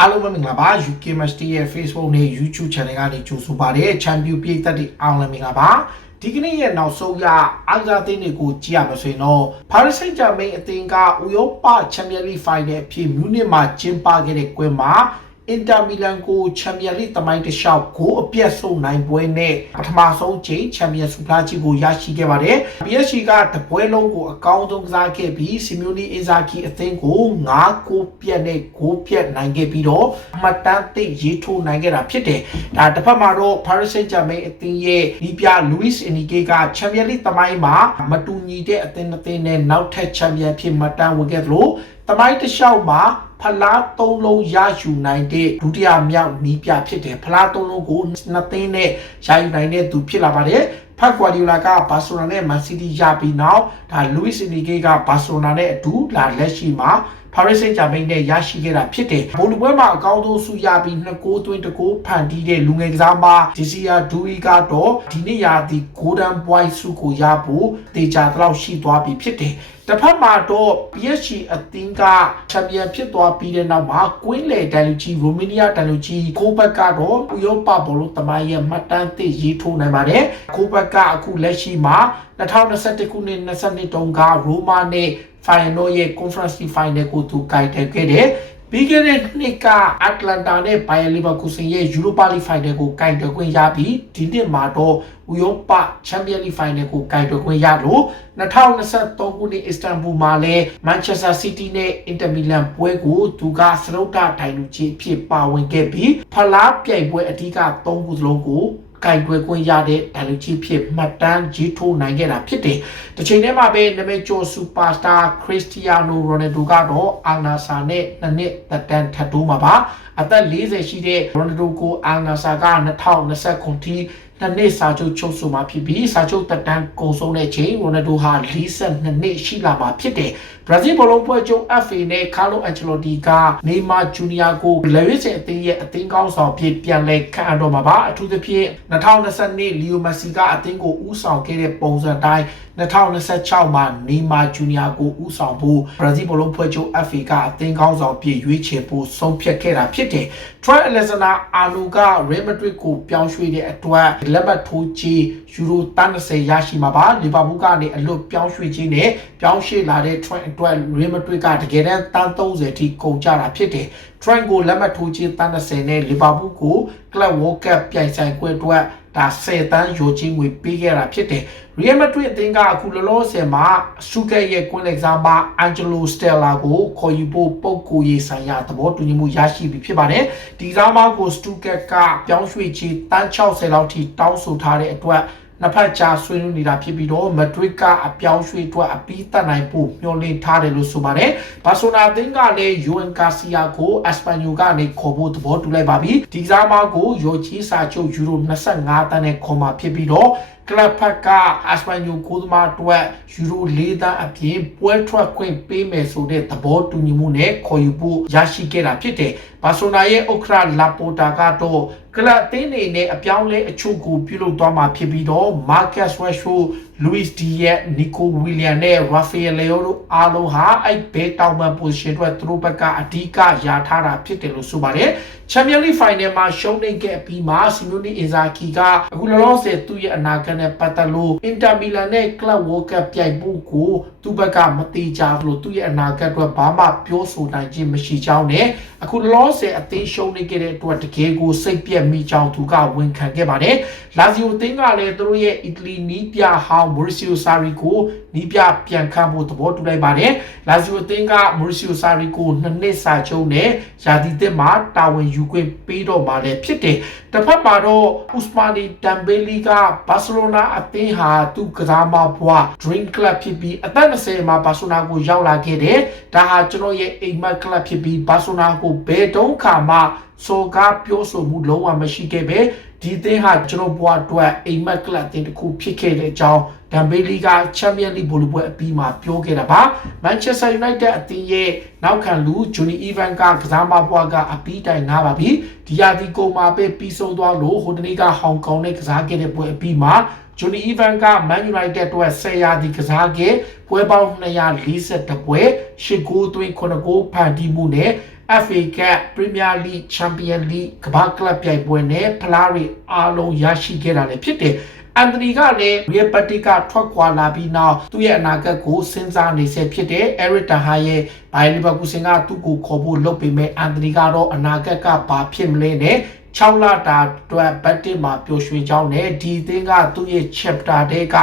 အားလုံးပဲမင်္ဂလာပါ UK Master ရဲ့ Facebook နဲ့ YouTube Channel ကနေကြိုဆိုပါရစေ Champion ပြည်သက်တွေအားလုံးမင်္ဂလာပါဒီကနေ့ရဲ့နောက်ဆုံးရအားကစားသင်းတွေကိုကြည့်ရမှာဆိုရင်တော့ Paris Saint-Germain အသင်းကဥရောပ Champions League Final အဖြစ်မြူးနစ်မှာကျင်းပခဲ့တဲ့ကွင်းမှာ အင်တာမီလန်ကိုချန်ပီယံလိသမိုင်းတစ်လျှောက်ကိုအပြတ်ဆုံးနိုင်ပွဲနဲ့ပထမဆုံးချိန်ချန်ပီယံဆုဖလားကြီးကိုရရှိခဲ့ပါတယ်။ PSG ကတပွဲလုံးကိုအကောင်းဆုံးကစားခဲ့ပြီးစီမျိုးနီအင်ဇာကီအသင်းကို9-9ပြတ်နဲ့9ပြတ်နိုင်ခဲ့ပြီးတော့အမှတ်တမ်းသိရေးထိုးနိုင်ခဲ့တာဖြစ်တယ်။ဒါတစ်ဖက်မှာတော့ Paris Saint-Germain အသင်းရဲ့ဒီပြ Luis Enrique ကချန်ပီယံလိသမိုင်းမှာမတူညီတဲ့အသင်းအသင်းနဲ့နောက်ထပ်ချန်ပီယံဖြစ်မှတ်တမ်းဝင်ခဲ့သလိုတမိုင်းတစ်လျှောက်မှာ ဖလားသုံးလုံးရယူနိုင်တဲ့ဒုတိယမြောက်နီးပြဖြစ်တယ်ဖလားသုံးလုံးကိုနှစ်သိန်းနဲ့ရယူနိုင်တဲ့သူဖြစ်လာပါတယ်ဖက်ကွာဒီယိုလာကဘာစီလိုနာနဲ့မန်စီးတီးရပြီးနောက်ဒါလူးစ်အီနီဂေကဘာစီလိုနာနဲ့အတူလာလက်ရှိမှာ Paris Saint-Germain နဲ့ရရှိခဲ့တာဖြစ်တယ်။ဘိုလ်ပွဲမှာအကောင်းဆုံးဆုရပြီးနှစ်ကိုးသွင်းတကိုးဖန်တီးတဲ့လူငယ်ကစားမဒီစီယာဒူရီကတော့ဒီနေ့ရာသီ Golden Boy ဆုကိုရဖို့တေချာတော့ရှိသွားပြီဖြစ်တယ်။တစ်ဖက်မှာတော့ PSG အသင်းကချန်ပီယံဖြစ်သွားပြီးတဲ့နောက်မှာကွင်းလေဒန်လူကြီးရိုမေးနီးယားဒန်လူကြီးကိုဘက်ကတော့ဥရောပဘောလုံးတမိုင်းရဲ့မှတ်တမ်းသစ်ရေးထိုးနိုင်ပါတယ်။ကိုဘက်ကအခုလက်ရှိမှာ2021ခုနှစ်22တုန်းကရိုမာနဲ့ Final ရဲ့ Conference League Final ကိုသူကိုင်တယ်ခဲ့တယ်။ပြီးခဲ့တဲ့နှစ်ကအတ္တလန်တာနဲ့ Bayer Leverkusen ရဲ့ Europa League Final ကိုကိုင်တယ်ခွင့်ရပြီးဒီနှစ်မှာတော့ဥရောပ Champions League Final ကိုကိုင်တယ်ခွင့်ရလို့2023ခုနှစ် Istanbul မှာလည်း Manchester City နဲ့ Inter Milan ပွဲကိုသူကစရုပ်တာတိုင်လူကြီးဖြစ်ပါဝင်ခဲ့ပြီးဖလားပြိုင်ပွဲအဓိက၃ခုစလုံးကို ကင်တွယ်ခွင့်ရတဲ့ဒိုင်လူကြီးဖြစ်မှတ်တမ်းကြီးထိုးနိုင်ခဲ့တာဖြစ်တယ်။တစ်ချိန်တည်းမှာပဲနမည်ကျော်စူပါစတာခရစ္စတီယာနိုရိုနယ်ဒိုကတော့အာနာဆာနဲ့နှစ်နှစ်သက်တမ်းထပ်တိုးမှာပါ။အသက်40ရှိတဲ့ရိုနယ်ဒိုကိုအာနာဆာက2020 ခုထိနှစ်နှစ်စာချုပ်ချုပ်ဆိုမှာဖြစ်ပြီးစာချုပ်တက်တန်းကုန်ဆုံးတဲ့ချိန်ရိုနယ်ဒိုဟာ42နှစ်ရှိလာမှာဖြစ်တယ်။ဘရာဇီးဘောလုံးပွဲချုပ် FA နဲ့ကာလိုအန်ချလိုတီကနေမာဂျူနီယာကိုလေဝစ်စင်အသင်းရဲ့အသင်းကောင်းဆောင်ဖြစ်ပြန်လဲခန့်အပ်တော့မှာပါအထူးသဖြင့်2020လီယိုမက်ဆီကအသင်းကိုဦးဆောင်ခဲ့တဲ့ပုံစံတိုင်း 2026မှာနေမာဂျူနီယာကိုဦးဆောင်ဖို့ဘရာဇီးဘောလုံးပွဲချုပ် FA ကအသင်းကောင်းဆောင်ဖြစ်ရွေးချယ်ဖို့ဆုံးဖြတ်ခဲ့တာဖြစ်တယ်။ Trent Alexander-Arnold က Real Madrid ကိုပြောင်းရွှေ့တဲ့အတွက်လက်မှတ်ထိုးချေယူရို30ရရှိမှာပါလီဗာပူးကနေအလွတ်ပြောင်းရွှေ့ခြင်းနဲ့ပြောင်းရွှေ့လာတဲ့ Trent အတွက် Real Madrid ကတကယ်တမ်းတန်း30ထိကုန်ကြတာဖြစ်တယ် Trent ကိုလက်မှတ်ထိုးခြင်းတန်း30နဲ့လီဗာပူးကို Club World Cup ပြိုင်ဆိုင်ခွင့်အတွက် ဒါ10တန်းယူချင်းငွေပေးခဲ့တာဖြစ်တယ်။ Real Madrid အသင်းကအခုလောလောဆယ်မှာစုကက်ရဲ့ကွင်းလက်ကစားမ Angelo Stella ကိုခေါ်ယူဖို့ပုံကိုရေးဆိုင်ရာသဘောတူညီမှုရရှိပြီဖြစ်ပါတယ်။ဒီကစားမကို Stuttgart ကပြောင်းရွှေ့ချေတန်း60လောက်ထိတောင်းဆိုထားတဲ့အတွက် နှစ်ဖက်ကြားဆွေးနွေးနေတာဖြစ်ပြီးတော့မက်ဒရစ်ကအပြောင်းရွှေ့အတွက်အပြီးတက်နိုင်ဖို့မျှော်လင့်ထားတယ်လို့ဆိုပါတယ်။ဘာဆိုနာအသင်းကလည်းယူအန်ကာစီယာကိုအက်စပန်ယိုကနေခေါ်ဖို့သဘောတူလိုက်ပါပြီ။ဒီကစားမကိုရော်ချီစာချုပ်ယူရို25တန်းနဲ့ခေါ်မှာဖြစ်ပြီးတော့ ကလပ်ဖက်ကအစပန်ယိုကိုသမားအတွက်ယူရို၄သန်းအပြင်ပွဲထွက်ခွင့်ပေးမယ်ဆိုတဲ့သဘောတူညီမှုနဲ့ခေါ်ယူဖို့ရရှိခဲ့တာဖြစ်တယ်။ဘာဆိုနာရဲ့ဥက္ကရာလာပိုတာကတော့ကလပ်အသင်းတွေနဲ့အပြောင်းလဲအချို့ကိုပြုလုပ်သွားမှာဖြစ်ပြီးတော့မာက တ်ဝက်ရှိုလူးစ်ဒီရဲ့နီကိုဝီလျံနဲ့ရာဖီယယ်လေယိုတို့အားလုံးဟာအဲ့ဘေးတောင်ပန်ပိုဇီရှင်အတွက်သူတို့ဘက်ကအဓိကယာထားတာဖြစ်တယ်လို့ဆိုပါတယ်ချန်ပီယံလိဖိုင်နယ်မှာရှုံးနေခဲ့ပြီးမှစီမျိုးနီအင်ဇာကီကအခုလောလောဆယ်သူ့ရဲ့အနာဂတ်နဲ့ပတ်သက်လို့အင်တာမီလန်နဲ့ကလပ်ဝေါ်ကပ်ပြိုင်ဖို့ကိုသူ့ဘက်ကမတိကြဘူးလို့သူ့ရဲ့အနာဂတ်အတွက်ဘာမှပြောဆိုနိုင်ခြင်းမရှိကြောင်းနဲ့အခုလောလောဆယ်အသင်းရှုံးနေခဲ့တဲ့အတွက်တကယ်ကိုစိတ်ပြက်မိကြောင်းသူကဝန်ခံခဲ့ပါတယ်လာဇီယိုအသင်းကလည်းသူတို့ရဲ့အီတလီနီးပြဟောင်းမိုရီစီယိုဆာရီကိုနီးပြပြန်ခန့်ဖို့သဘောတူလိုက်ပါတယ်လာဇီယိုအသင်းကမိုရီစီယိုဆာရီကိုနှစ်နှစ်စာချုပ်နဲ့ယာတီသစ်မှာတာဝန်ယူခွင့်ပေးတော့မှာလည်းဖြစ်တယ်တစ်ဖက်မှာတော့ဥစမာနီတမ်ဘေလီကဘာစီလိုနာအသင်းဟာသူ့ကစားမဘွား Dream Club ဖြစ်ပြီးအသက်20မှာဘာစီလိုနာကိုရောက်လာခဲ့တယ်ဒါဟာကျွန်တော်ရဲ့အိမ်မက်ကလပ်ဖြစ်ပြီးဘာစီလိုနာကိုဘယ်တုန်းခါမှစောကားပြောဆိုမှုလုံးဝမရှိခဲ့ပဲဒီသင်းဟာကျွန်တော်ဘွားအတွက်အိမ်မက်ကလပ်တင်တစ်ခုဖြစ်ခဲ့တဲ့အကြောင်း ဒမ်ဘေလီကချန်ပီယံလိဘောလုံးပွဲအပြီးမှာပြောခဲ့တာပါမန်ချက်စတာယူနိုက်တက်အသင်းရဲ့နောက်ခံလူဂျူနီအီဗန်ကကစားမဘွားကအပြီးတိုင်နာပါပြီဒီယာဒီကိုမှာပဲပြီးဆုံးသွားလို့ဟိုတနေ့ကဟောင်ကောင်နဲ့ကစားခဲ့တဲ့ပွဲအပြီးမှာဂျူနီအီဗန်ကမန်ယူနိုက်တက်အတွက်ဆယ်ရာဒီကစားခဲ့ပွဲပေါင်း242ပွဲ8ဂိုးသွင်း9ဂိုးဖန်တီးမှုနဲ့ FA Cup Premier League Champions League ကမ္ဘာကလပ်ပြိုင်ပွဲနဲ့ဖလားတွေအားလုံးရရှိခဲ့တာလည်းဖြစ်တယ် အန်တိုနီကလည်း Real Betis ကထွက်ခွာလာပြီးနောက်သူ့ရဲ့အနာဂတ်ကိုစဉ်းစားနေဆဲဖြစ်တဲ့ Eric Ten Hag ရဲ့ Bayer Leverkusen ကသူ့ကိုခေါ်ဖို့လုပ်ပေမဲ့အန်တိုနီကတော့အနာဂတ်ကဘာဖြစ်မလဲနဲ့6လတာအတွက်ဘတ်တစ်မှာပျော်ရွှင်ကြောင်းနဲ့ဒီအသင်းကသူ့ရဲ့ chapter တဲ့က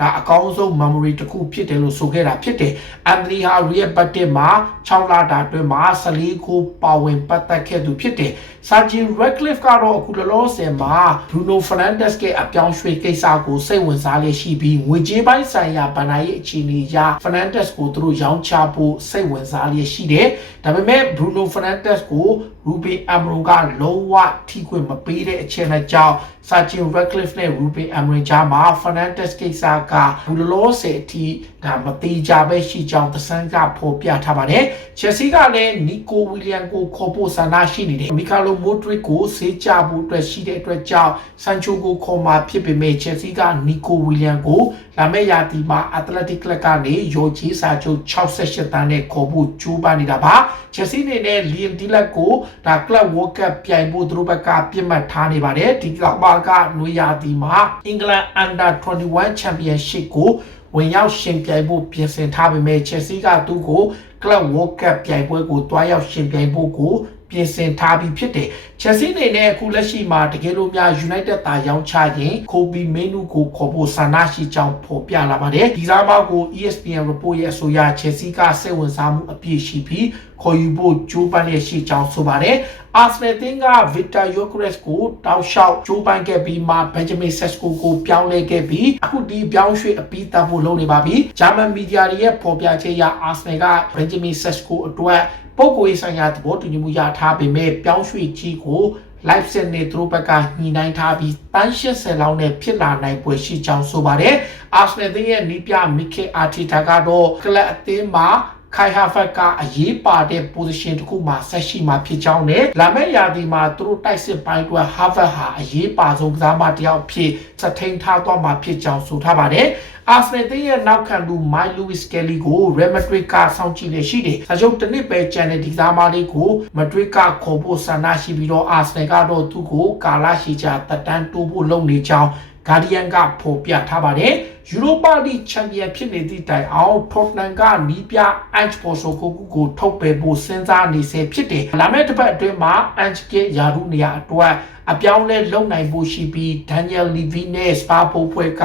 ဒါအကောင်းဆုံး memory တစ်ခုဖြစ်တယ်လို့ဆိုခဲ့တာဖြစ်တယ်။အန်တိုနီဟာ Real Betis မှာ6လတာအတွင်းမှာ14ခုပါဝင်ပတ်သက်ခဲ့သူဖြစ်တယ်။ Sergio Ratcliffe ကတော့အခုလောလောဆယ်မှာ Bruno Fernandes ရဲ့အပြောင်းရွှေ့ကိစ္စကိုစိတ်ဝင်စားလျက်ရှိပြီးငွေကြေးပိုင်းဆိုင်ရာဗဏ္ဍာရေးအခြေအနေအရ Fernandes ကိုသူတို့ရောင်းချဖို့စိတ်ဝင်စားလျက်ရှိတယ်။ဒါပေမဲ့ Bruno Fernandes ကို Ruben Amorim ကလုံးဝထိခွင့်မပေးတဲ့အချက်နဲ့ကြောင့် Sergio Ratcliffe နဲ့ Ruben Amorim ကြားမှာ Fernandes ကိစ္စကဘူလလောဆယ်အထိဒါမတိကြပဲရှိကြောင်းသစန်းကဖော်ပြထားပါတယ်။ Chelsea ကလည်း Nico William ကိုခေါ်ဖို့ဆန္ဒရှိနေတယ်။ Mikhailo Modric ကိုဆေးကြဖို့အတွက်ရှိတဲ့အတွက်ကြောင့် Sancho ကိုခေါ်มาဖြစ်ပေမဲ့ Chelsea က Nico William ကိုလာမယ့်ရာသီမှာ Athletic Club ကနေရောချီစာချုပ်68တန်းနဲ့ခေါ်ဖို့ကြိုးပမ်းနေတာပါ။ Chelsea အနေနဲ့ Liam Delap ကိုဒါ Club World Cup ပြိုင်ဖို့သူတို့ဘက်ကပြစ်မှတ်ထားနေပါတယ်။ဒီကဘာကနွေရာသီမှာ England Under 21 Championship ကို ဝင်ရောက်ရှင်ပြိုင်ဖို့ပြင်ဆင်ထားပေမဲ့ Chelsea ကသူ့ကို Club World Cup ပြိုင်ပွဲကိုတွားရောက်ရှင်ပြိုင်ဖို့ကို ပြင်ဆင်ထားပြီးဖြစ်တယ်။ Chelsea အနေနဲ့အခုလက်ရှိမှာတကယ်လို့များ United တာရောင်းချရင် Kobe Menu ကိုခေါ်ဖို့ဆန္ဒရှိကြောင်းဖော်ပြလာပါတယ်။ဒီစားမကို ESPN report ရဲ့အဆိုအရ Chelsea ကစိတ်ဝင်စားမှုအပြည့်ရှိပြီးခေါ်ယူဖို့ကြိုးပမ်းရရှိကြောင်းဆိုပါတယ်။ Arsenal တင်းက Victor Gyökeres ကိုတောက်လျှောက်ကြိုးပမ်းခဲ့ပြီးမှ Benjamin Sesko ကိုပြောင်းလဲခဲ့ပြီးအခုဒီပြောင်းရွှေ့အပြီးသတ်ဖို့လုပ်နေပါပြီ။ German media တွေရဲ့ဖော်ပြချက်အရ Arsenal က Benjamin Sesko အတွက် ပုံကိုရေးဆိုင်ရာသဘောတူညီမှုရထားပေမဲ့ပြောင်းရွှေ့ကြီးကို live set နဲ့သူတို့ဘက်ကညှိနှိုင်းထားပြီးတန်း80လောက်နဲ့ဖြစ်လာနိုင်ပွဲရှိကြောင်းဆိုပါတယ်။ Arsenal တင်းရဲ့နီးပြ Mikel Arteta ကတော့ကလပ်အသင်းမှာ ခိုင်ဟာဖက်ကအရေးပါတဲ့ position တစ်ခုမှာဆက်ရှိမှာဖြစ်ကြောင်းနဲ့လာမယ့်ရာသီမှာသူတို့တိုက်စစ်ပိုင်းအတွက် Harvard ဟာအရေးပါဆုံးကစားမတစ်ယောက်ဖြစ်စထိန်ထားသွားမှာဖြစ်ကြောင်းဆိုထားပါတယ်။ Arsenal တင်းရဲ့နောက်ခံလူ Mike Lewis Kelly ကို Real Madrid ကစောင့်ကြည့်နေရှိတယ်။အကျုပ်တစ်နှစ်ပဲကျန်တဲ့ဒီကစားမလေးကို Madrid ကခေါ်ဖို့ဆန္ဒရှိပြီးတော့ Arsenal ကတော့သူ့ကိုကာလရှည်ကြာတက်တန်းတိုးဖို့လုပ်နေကြောင်း Guardian ကဖော်ပြထားပါတယ်။ Europa League Champion ဖြစ်နေသည့်တိုင်အောင် Tottenham ကနီးပြ Ange Postecoglou ကိုထုတ်ပယ်ဖို့စဉ်းစားနေဆဲဖြစ်တယ်။လာမယ့်တစ်ပတ်အတွင်းမှာ Ange ကယာရုနေရာအတွက်အပြောင်းလဲလုပ်နိုင်ဖို့ရှိပြီး Daniel Levy နဲ့ Spa ဖို့ဖွဲ့က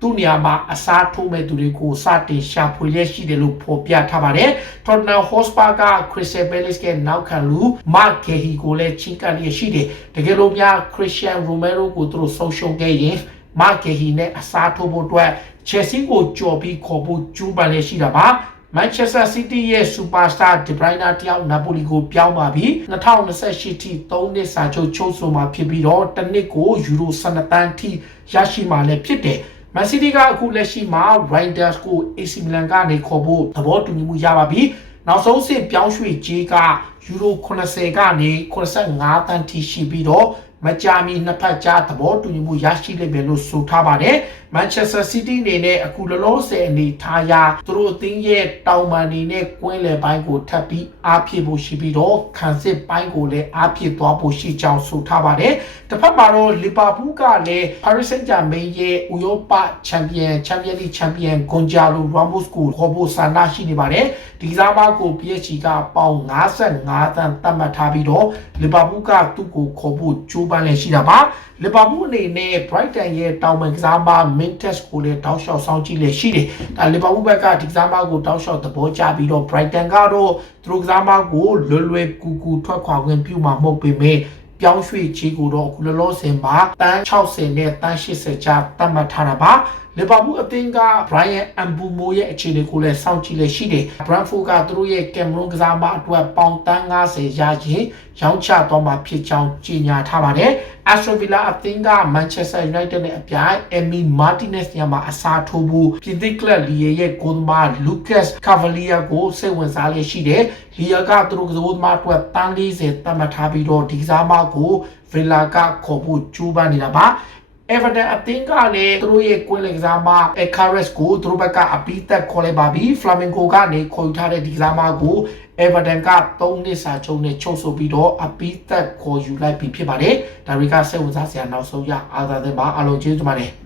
သူ့နေရာမှာအစားထိုးမဲ့သူတွေကိုစတင်ရှာဖွေရရှိတယ်လို့ဖော်ပြထားပါတယ်။ Tottenham Hotspur က Crystal Palace ကနောက်ခံလူ Mark Gehi ကိုလည်းချင်းကပ်ရရှိတယ်။တကယ်လို့များ Christian Romero ကိုသူတို့ဆုံးရှုံးခဲ့ရင် မာဂေဟီနဲ့အစားထိုးဖို့အတွက် Chelsea ကိုကြော်ပြီးခေါ်ဖို့ကြိုးပမ်းရရှိတာပါ Manchester City ရဲ့ Superstar De Bruyne တယောက် Napoli ကိုပြောင်းပါပြီး2028ထိ3နှစ်စာချုပ်ချုပ်ဆိုမှာဖြစ်ပြီးတော့တစ်နှစ်ကိုယူရို12တန်းထိရရှိမှာလည်းဖြစ်တယ်။ Man City ကအခုလက်ရှိမှာ Reinders ကို AC Milan ကနေခေါ်ဖို့သဘောတူညီမှုရပါပြီ။နောက်ဆုံးစစ်ပြောင်းရွှေ့ကြေးကယူရို80ကနေ85တန်းထိရှိပြီးတော့ မကြာမီနှစ်ဖက်ကြားသဘောတူညီမှုရရှိလိမ့်မယ်လို့ဆိုထားပါတယ်။ Manchester City အနေနဲ့အခုလောလောဆယ်အနေထားရသူတို့အသင်းရဲ့တောင်ပန်နေနဲ့ကွင်းလယ်ပိုင်းကိုထပ်ပြီးအားဖြည့်ဖို့ရှိပြီးတော့ခံစစ်ပိုင်းကိုလည်းအားဖြည့်သွားဖို့ရှိကြောင်းဆိုထားပါတယ်။တစ်ဖက်မှာတော့လီဗာပူးကလည်း Paris Saint-Germain ရဲ့ဥရောပချန်ပီယံချန်ပီယံလိချန်ပီယံဂွန်ဂျာလိုရမ်မို့စ်ကိုခေါ်ဖို့ဆန္ဒရှိနေပါတယ်။ဒီကစားမကို PSG ကပေါင်55တန်းသတ်မှတ်ထားပြီးတော့လီဗာပူးကသူ့ကိုခေါ်ဖို့ကြိုးပမ်းလည်ရှိတာပါလီဗာပူးအနေနဲ့ Brighton ရဲ့တောင်ပန်ကစားမ Mintes ကိုလည်းတောက်လျှောက်ဆောင်ကြည့်လေရှိတယ်ဒါလီဗာပူးဘက်ကဒီကစားမကိုတောက်လျှောက်သဘောကျပြီးတော့ Brighton ကတော့သူတို့ကစားမကိုလွယ်လွယ်ကူကူထွက်ခွာခွင့်ပြုမှာမဟုတ်ပေမဲ့ပြောင်းရွှေ့ချေကိုတော့အခုလောလောဆယ်မှာတန်း60နဲ့တန်း80ကြားသတ်မှတ်ထားတာပါ လီဗာပူးအသင်းက Brian Ambumo ရဲ့အခြေအနေကိုလည်းစောင့်ကြည့်လေရှိတယ်။ Brentford ကသူတို့ရဲ့ Cameroon ကစားမအတွက်ပေါင်တန်း90ရရင်ရောင်းချသွားမှာဖြစ်ကြောင်းကြေညာထားပါတယ်။ Aston Villa အသင်းက Manchester United နဲ့အပြိုင် Emi Martinez ညမှာအစားထိုးဖို့ပြင်သစ်ကလပ်လီယေရဲ့ဂိုးသမား Lucas Cavalier ကိုစိတ်ဝင်စားလျက်ရှိတယ်။လီယာကသူတို့ကစားသမားအတွက်တန်း40သတ်မှတ်ထားပြီးတော့ဒီကစားမကို Villa ကခေါ်ဖို့ကြိုးပမ်းနေတာပါ။ Everton အသင်းကလည်းသူတို့ရဲ့ကွင်းလင်ကစားမ Ekares ကိုသူတို့ဘက်ကအပီးသက်ခေါ်လိုက်ပါပြီ Flamengo ကနေခေါ်ယူထားတဲ့ဒီကစားမကို Everton က3နှစ်စာချုပ်နဲ့ချုပ်ဆိုပြီးတော့အပီးသက်ခေါ်ယူလိုက်ပြီဖြစ်ပါတယ်ဒါတွေကစိတ်ဝင်စားစရာနောက်ဆုံးရအာသာသင်းပါအလုံးကျေးဇူးတင်ပါတယ်